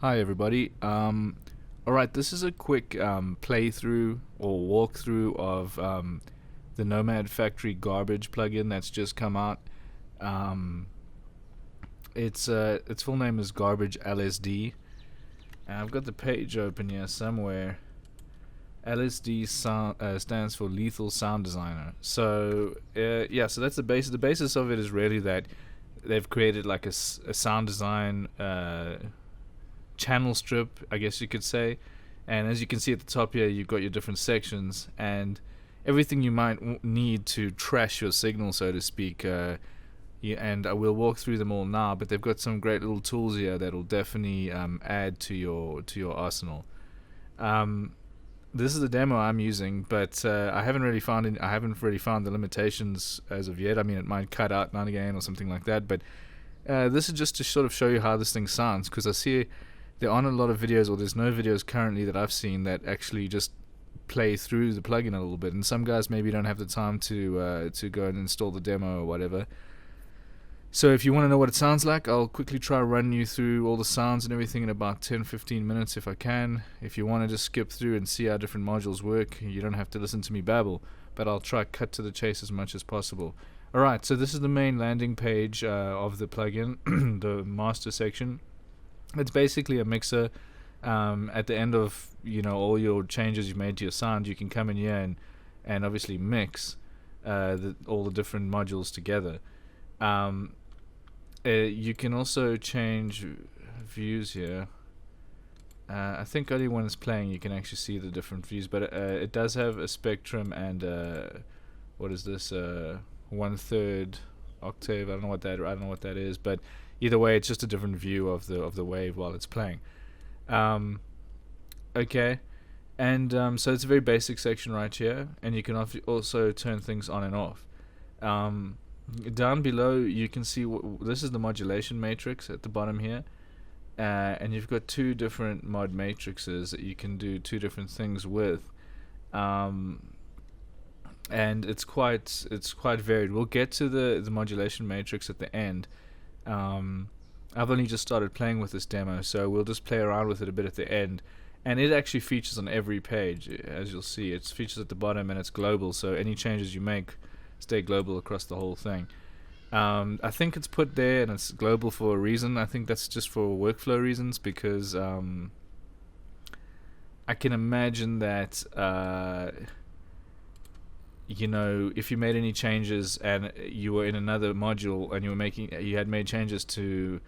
Hi everybody. Alright, this is a quick playthrough or walkthrough of the Nomad Factory Garbage plugin that's just come out. Um, its full name is Garbage LSD, and I've got the page open here somewhere. LSD stands for Lethal Sound Designer. So yeah, so that's the basis. The basis of it is really that they've created like a sound design channel strip, I guess you could say. And as you can see at the top here, you've got your different sections and everything you might need to trash your signal, so to speak. And I will walk through them all now, but they've got some great little tools here that will definitely add to your arsenal. This is the demo I'm using, but I haven't really found the limitations as of yet. I mean, it might cut out now and again or something like that, but this is just to sort of show you how this thing sounds, because I see there aren't a lot of videos, or there's no videos currently that I've seen that actually just play through the plugin a little bit, and some guys maybe don't have the time to go and install the demo or whatever. So if you want to know what it sounds like, I'll quickly try run you through all the sounds and everything in about 10-15 minutes if I can. If you want to just skip through and see how different modules work, you don't have to listen to me babble, but I'll try cut to the chase as much as possible. Alright, so this is the main landing page of the plugin, the master section. It's basically a mixer. At the end of all your changes you've made to your sound, you can come in here and obviously mix all the different modules together. You can also change views here. I think only when it's playing you can actually see the different views, but it does have a spectrum and what is this? 1/3 octave. I don't know what that is, but either way, it's just a different view of the wave while it's playing. Okay, and so it's a very basic section right here, and you can also turn things on and off. Down below you can see this is the modulation matrix at the bottom here, and you've got two different mod matrices that you can do two different things with, and it's quite varied. We'll get to the modulation matrix at the end. I've only just started playing with this demo, so we'll just play around with it a bit at the end. And it actually features on every page, as you'll see. It features at the bottom, and it's global, so any changes you make stay global across the whole thing. I think it's put there and it's global for a reason. I think that's just for workflow reasons, because I can imagine that if you made any changes and you were in another module and you had made changes to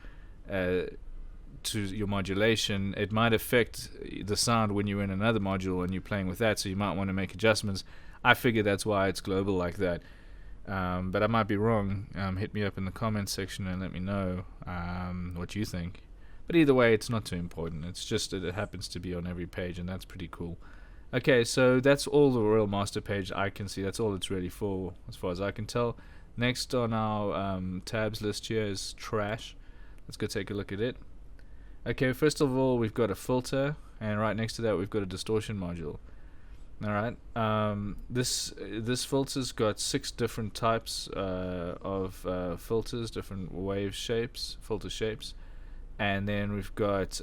your modulation, it might affect the sound when you're in another module and you're playing with that, so you might want to make adjustments. I figure that's why it's global like that, but I might be wrong. Hit me up in the comments section and let me know what you think. But either way, it's not too important. It's just that it happens to be on every page, and that's pretty cool. Okay, so that's all the Royal Master page I can see. That's all it's really for, as far as I can tell. Next on our tabs list here is trash. Let's go take a look at it. Okay, first of all, we've got a filter, and right next to that we've got a distortion module. Alright, this filter's got 6 different types of filters, different wave shapes, filter shapes, and then we've got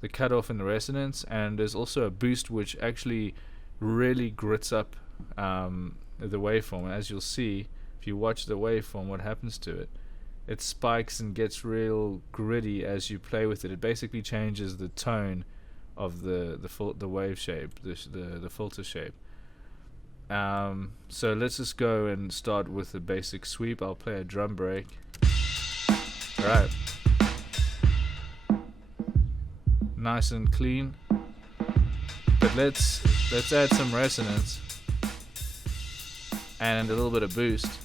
the cutoff and the resonance, and there's also a boost which actually really grits up the waveform. As you'll see, if you watch the waveform, what happens to it? It spikes and gets real gritty as you play with it. It basically changes the tone of the wave shape, the filter shape. So let's just go and start with the basic sweep. I'll play a drum break. Alright. Nice and clean. But let's add some resonance and a little bit of boost.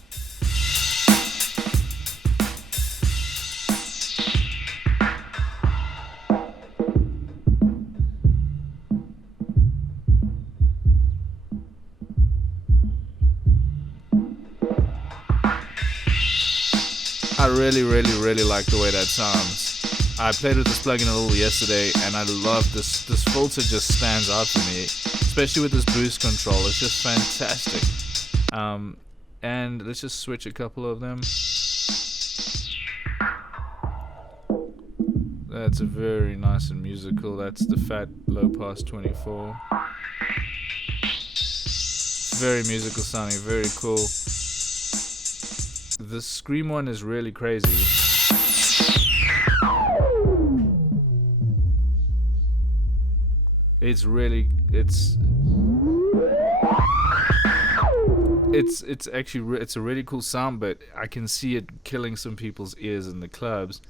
I really like the way that sounds. I played with this plugin a little yesterday, and I love this. This filter just stands out for me, especially with this boost control. It's just fantastic. And let's just switch a couple of them. That's a very nice and musical. That's the Fat Low Pass 24. Very musical sounding, very cool. The Scream one is really crazy. It's really, it's actually it's a really cool sound, but I can see it killing some people's ears in the clubs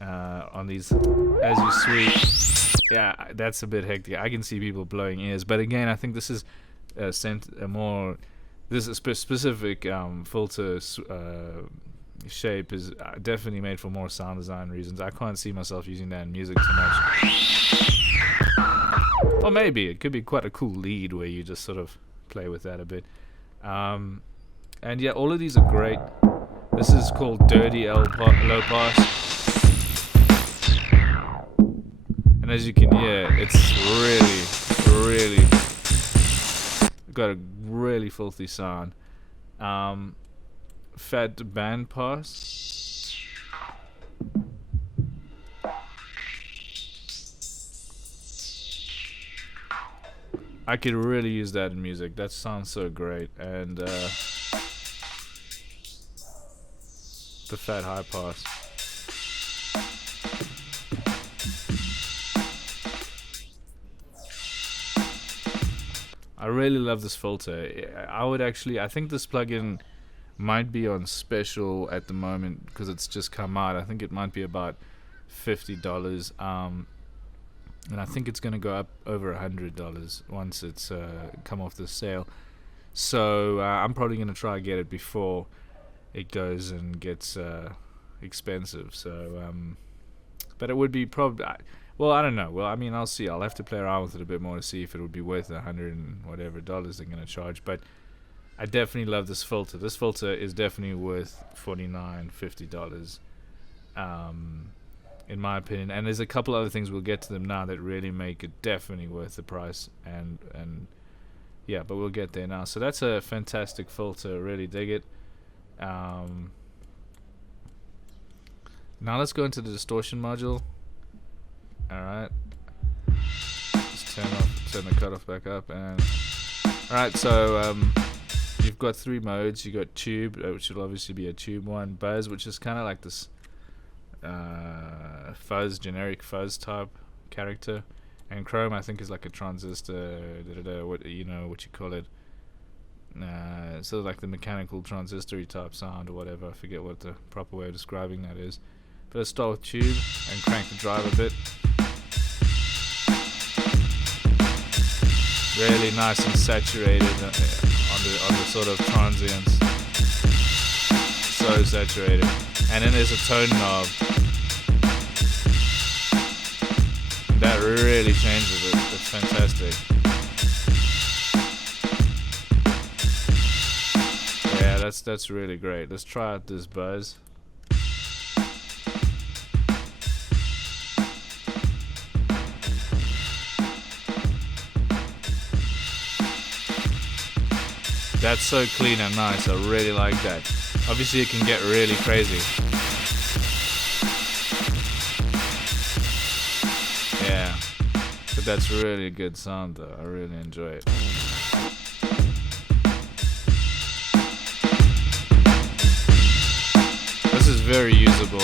on these as you sweep. Yeah, that's a bit hectic. I can see people blowing ears, but again, I think this is this is a specific filter shape is definitely made for more sound design reasons. I can't see myself using that in music too much. Or maybe it could be quite a cool lead where you just sort of play with that a bit. And yeah, all of these are great. This is called Dirty Low Pass. And as you can hear, it's really got a really filthy sound. Fat Band Pass. I could really use that in music. That sounds so great. And the Fat High Pass. I really love this filter. I think this plugin might be on special at the moment because it's just come out. I think it might be about $50. And I think it's going to go up over $100 once it's come off the sale. So I'm probably going to try and get it before it goes and gets expensive. So, but it would be probably, well, I don't know. Well, I mean, I'll see. I'll have to play around with it a bit more to see if it would be worth $100 and whatever dollars they're going to charge. But I definitely love this filter. This filter is definitely worth $49, $50. In my opinion, and there's a couple other things, we'll get to them now, that really make it definitely worth the price, and yeah, but we'll get there now. So that's a fantastic filter, really dig it. Now let's go into the distortion module. Alright, just turn the cutoff back up, and alright, so you've got three modes. You got tube, which will obviously be a tube one, buzz, which is kind of like this generic fuzz type character, and chrome I think is like a transistor, what you call it, sort of like the mechanical transistor type sound or whatever. I forget what the proper way of describing that is. But let's start with tube and crank the drive a bit. Really nice and saturated on the sort of transients. So saturated. And then there's a tone knob. That really changes it. It's fantastic. Yeah, that's really great. Let's try out this buzz. That's so clean and nice. I really like that. Obviously it can get really crazy. Yeah, but that's really a good sound though. I really enjoy it. This is very usable.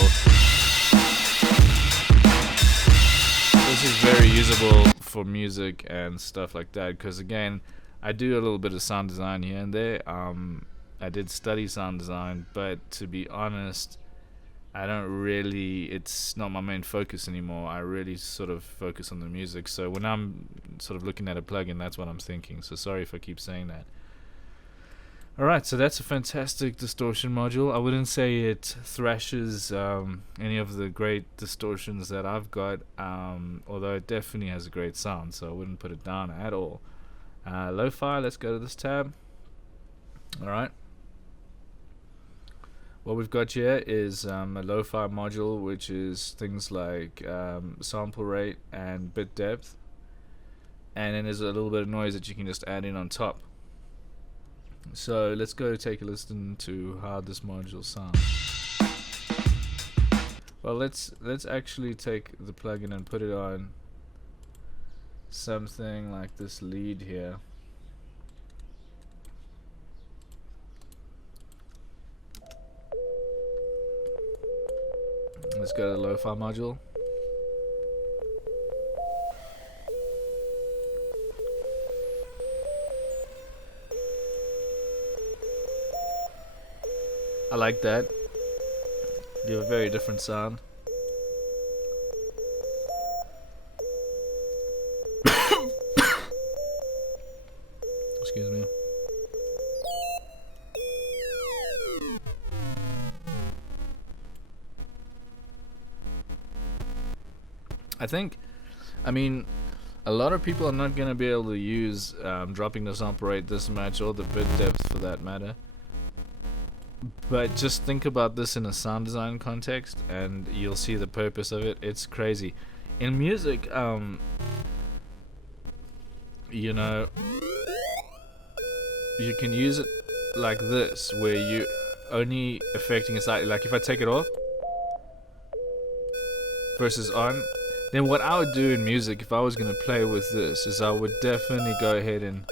This is very usable for music and stuff like that, because again, I do a little bit of sound design here and there. I did study sound design, but to be honest, I don't really, it's not my main focus anymore. I really sort of focus on the music. So when I'm sort of looking at a plugin, that's what I'm thinking. So sorry if I keep saying that. Alright, so that's a fantastic distortion module. I wouldn't say it thrashes any of the great distortions that I've got, although it definitely has a great sound, so I wouldn't put it down at all. Lo-fi, let's go to this tab. Alright. What we've got here is a lo-fi module, which is things like sample rate and bit depth, and then there's a little bit of noise that you can just add in on top. So let's go take a listen to how this module sounds. Well, let's actually take the plugin and put it on something like this lead here. Let's go to the lo-fi module. I like that. Give a very different sound. Excuse me. I mean, a lot of people are not going to be able to use dropping the sample rate this much, or the bit depth for that matter. But just think about this in a sound design context and you'll see the purpose of it. It's crazy. In music, you know, you can use it like this, where you only affecting it slightly. Like if I take it off versus on, then what I would do in music if I was going to play with this is I would definitely go ahead and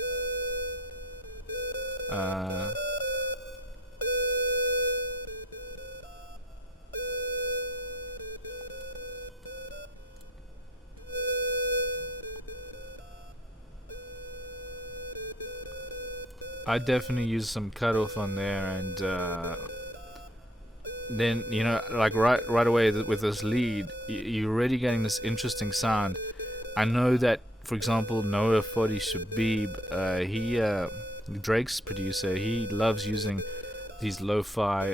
I definitely use some cutoff on there, and then, you know, like right away with this lead, you're already getting this interesting sound. I know that, for example, Noah Foddy Shabib, he Drake's producer, he loves using these lo-fi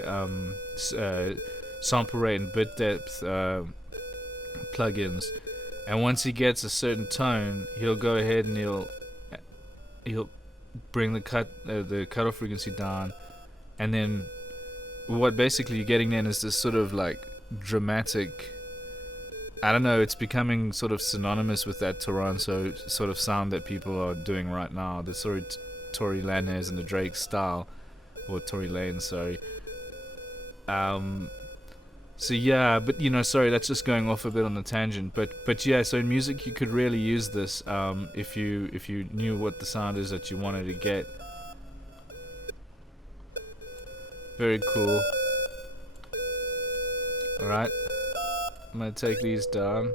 sample rate and bit depth plugins, and once he gets a certain tone, he'll go ahead and he'll bring the cutoff frequency down, and then what basically you're getting then is this sort of like dramatic, I don't know, it's becoming sort of synonymous with that Toronto sort of sound that people are doing right now, the sort of Tory Lanez and the Drake style, or Tory Lane, sorry. So yeah, but you know, sorry, that's just going off a bit on the tangent. But yeah, so in music you could really use this if you knew what the sound is that you wanted to get. Very cool. Alright, I'm gonna take these down.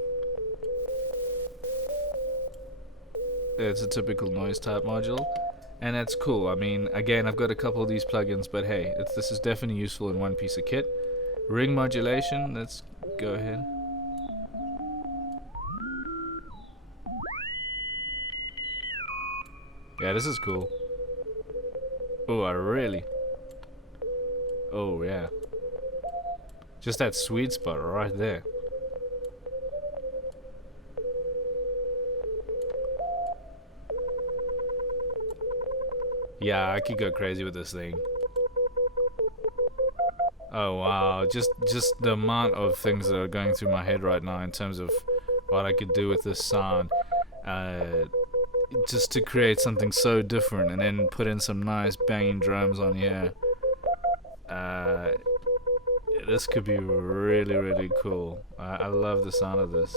It's a typical noise type module, and that's cool. I mean, again, I've got a couple of these plugins, but hey, this is definitely useful in one piece of kit. Ring modulation, let's go ahead. Yeah, this is cool. Oh, oh yeah. Just that sweet spot right there. Yeah, I could go crazy with this thing. Oh wow, just the amount of things that are going through my head right now in terms of what I could do with this sound, just to create something so different, and then put in some nice banging drums on here. This could be really, really cool. I love the sound of this,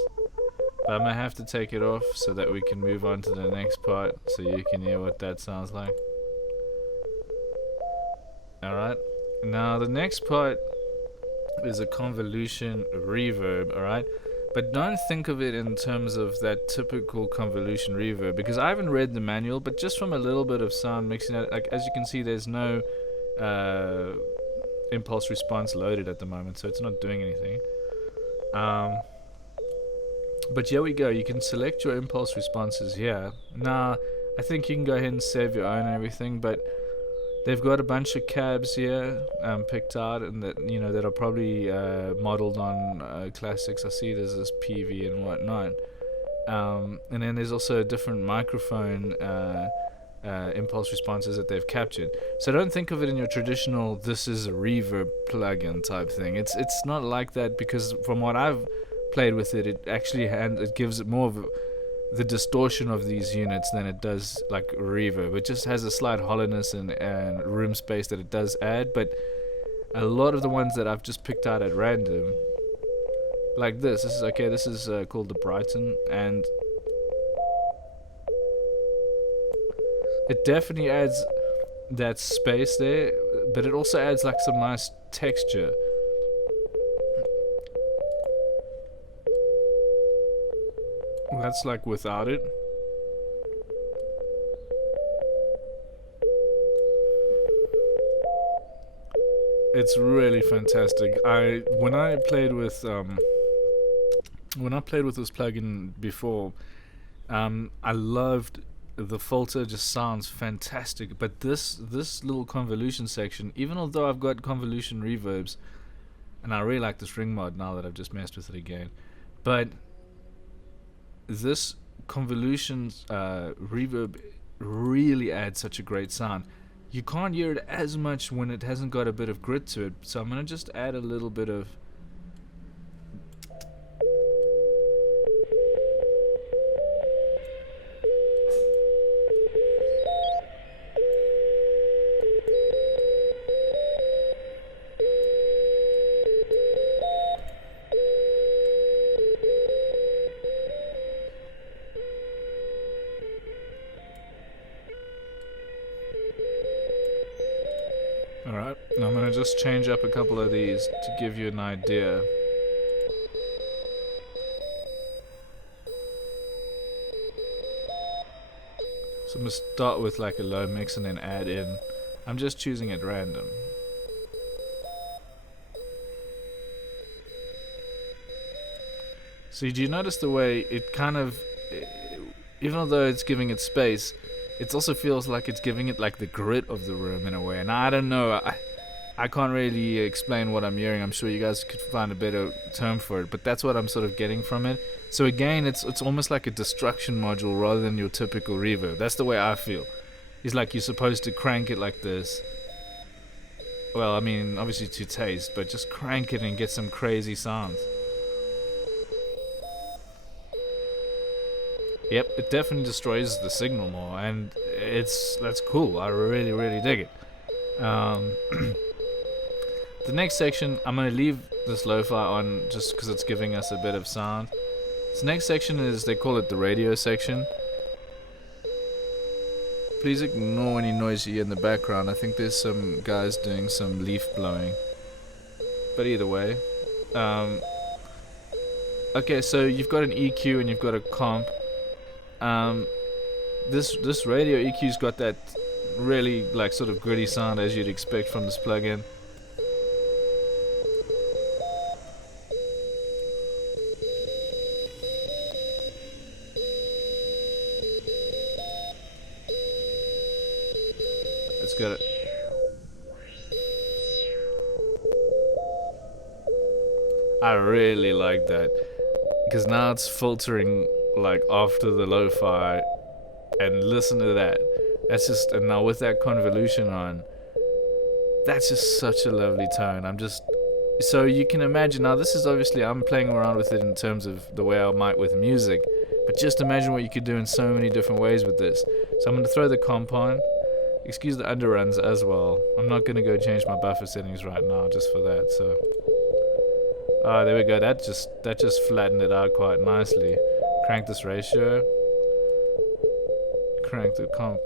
but I'm gonna have to take it off so that we can move on to the next part, so you can hear what that sounds like. Alright. Now the next part is a convolution reverb, alright? But don't think of it in terms of that typical convolution reverb, because I haven't read the manual, but just from a little bit of sound mixing it, like as you can see, there's no impulse response loaded at the moment, so it's not doing anything. But here we go, you can select your impulse responses here. Now, I think you can go ahead and save your own and everything, but they've got a bunch of cabs here picked out, and that, you know, that are probably modeled on classics. I see there's this PV and whatnot, and then there's also a different microphone impulse responses that they've captured. So don't think of it in your traditional "this is a reverb plugin" type thing. It's not like that, because from what I've played with it, it actually it gives it more of the distortion of these units than it does like reverb. It just has a slight hollowness and room space that it does add, but a lot of the ones that I've just picked out at random like this. This is okay. This is called the Brighton, and it definitely adds that space there, but it also adds like some nice texture. That's like without it. It's really fantastic. When I played with this plugin before, I loved the filter. Just sounds fantastic. But this little convolution section, even although I've got convolution reverbs, and I really like this ring mod now that I've just messed with it again, but this convolution reverb really adds such a great sound. You can't hear it as much when it hasn't got a bit of grit to it, so I'm gonna just add a little bit of Alright, now I'm going to just change up a couple of these to give you an idea. So I'm going to start with like a low mix and then add in. I'm just choosing at random. So do you notice the way it kind of, even though it's giving it space, it also feels like it's giving it like the grit of the room in a way. And I don't know, I can't really explain what I'm hearing. I'm sure you guys could find a better term for it, but that's what I'm sort of getting from it. So again, it's almost like a destruction module rather than your typical reverb. That's the way I feel. It's like you're supposed to crank it like this. Well, I mean, obviously to taste, but just crank it and get some crazy sounds. Yep, it definitely destroys the signal more, and that's cool. I really, really dig it. The next section, I'm going to leave this lo-fi on just because it's giving us a bit of sound. This next section is, they call it the radio section. Please ignore any noise you hear in the background. I think there's some guys doing some leaf blowing. But either way. Okay, so you've got an EQ and you've got a comp. This radio EQ's got that really like sort of gritty sound as you'd expect from this plugin. It's got it. I really like that because now it's filtering like after the lo-fi, and listen to that. That's just, and now with that convolution on, that's just such a lovely tone. So you can imagine, now this is obviously, I'm playing around with it in terms of the way I might with music, but just imagine what you could do in so many different ways with this. So I'm going to throw the comp on. Excuse the underruns as well. I'm not going to go change my buffer settings right now just for that. So there we go. That just flattened it out quite nicely. Crank this ratio. Crank the comp.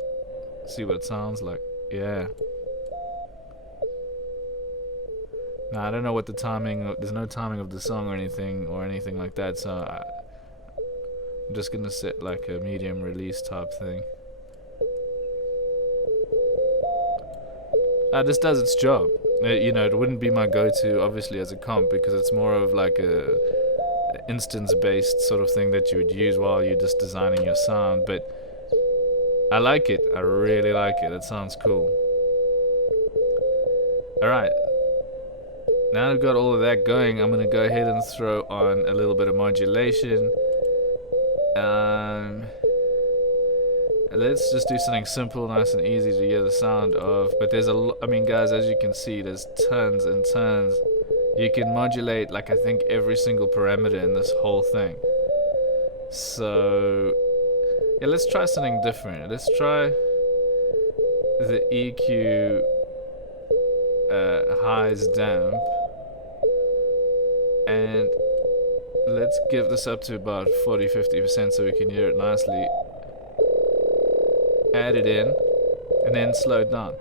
See what it sounds like. Yeah. Now I don't know what the timing. There's no timing of the song or anything like that. So I'm just gonna set like a medium release type thing. This does its job. It wouldn't be my go-to obviously as a comp because it's more of like a instance-based sort of thing that you would use while you're just designing your sound, but I like it. I really like it. It sounds cool. Alright, now I've got all of that going, I'm gonna go ahead and throw on a little bit of modulation. Let's just do something simple, nice and easy to hear the sound of, but there's I mean guys, as you can see, there's tons and tons. You can modulate like I think every single parameter in this whole thing. So yeah, let's try something different. Let's try the EQ highs damp, and let's give this up to about 40-50% so we can hear it nicely. Add it in, and then slow it down.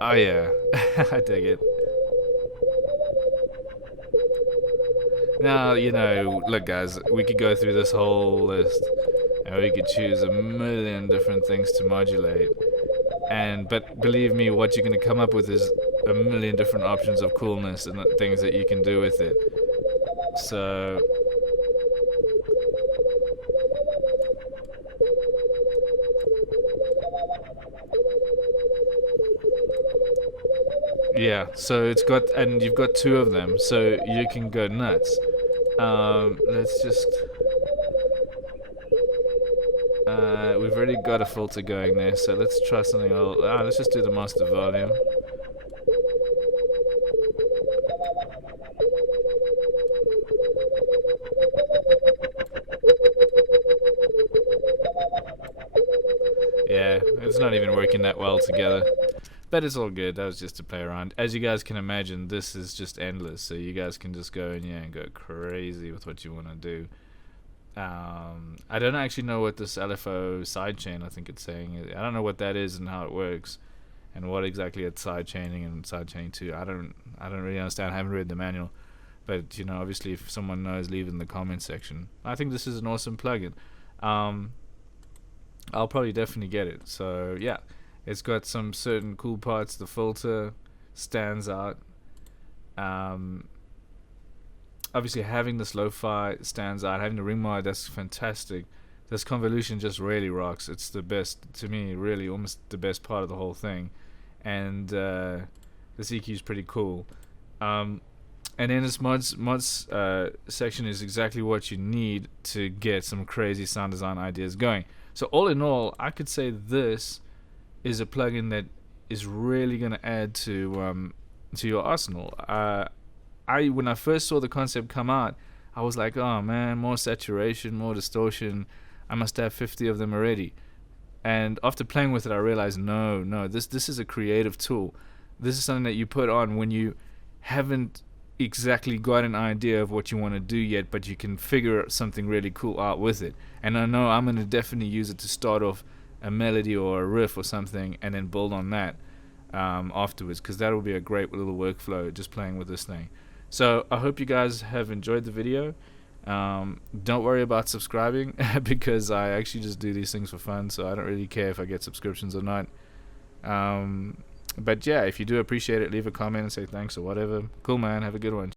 Oh yeah, I dig it. Now, look guys, we could go through this whole list and we could choose a million different things to modulate. But believe me, what you're going to come up with is a million different options of coolness and things that you can do with it. So yeah, so it's got, and you've got two of them, so you can go nuts. Let's just we've already got a filter going there, so let's try something a little. Let's just do the master volume. Yeah, it's not even working that well together. But it's all good, that was just to play around. As you guys can imagine, this is just endless, so you guys can just go in here and go crazy with what you want to do. I don't actually know what this LFO sidechain, I think it's saying. I don't know what that is and how it works, and what exactly it's sidechaining and sidechaining to. I don't really understand. I haven't read the manual, but obviously, if someone knows, leave it in the comments section. I think this is an awesome plugin. I'll probably definitely get it. So yeah, it's got some certain cool parts. The filter stands out. Obviously having this lo-fi stands out. Having the ring mod, that's fantastic. This convolution just really rocks. It's the best to me, really, almost the best part of the whole thing. And this EQ is pretty cool. And then this mods section is exactly what you need to get some crazy sound design ideas going. So all in all, I could say this is a plugin that is really going to add to your arsenal. When I first saw the concept come out, I was like, oh man, more saturation, more distortion. I must have 50 of them already. And after playing with it, I realized, no, this is a creative tool. This is something that you put on when you haven't exactly got an idea of what you want to do yet, but you can figure something really cool out with it. And I know I'm going to definitely use it to start off a melody or a riff or something, and then build on that afterwards, because that will be a great little workflow just playing with this thing. So I hope you guys have enjoyed the video. Don't worry about subscribing because I actually just do these things for fun, so I don't really care if I get subscriptions or not. But yeah, if you do appreciate it, leave a comment and say thanks or whatever. Cool, man. Have a good one.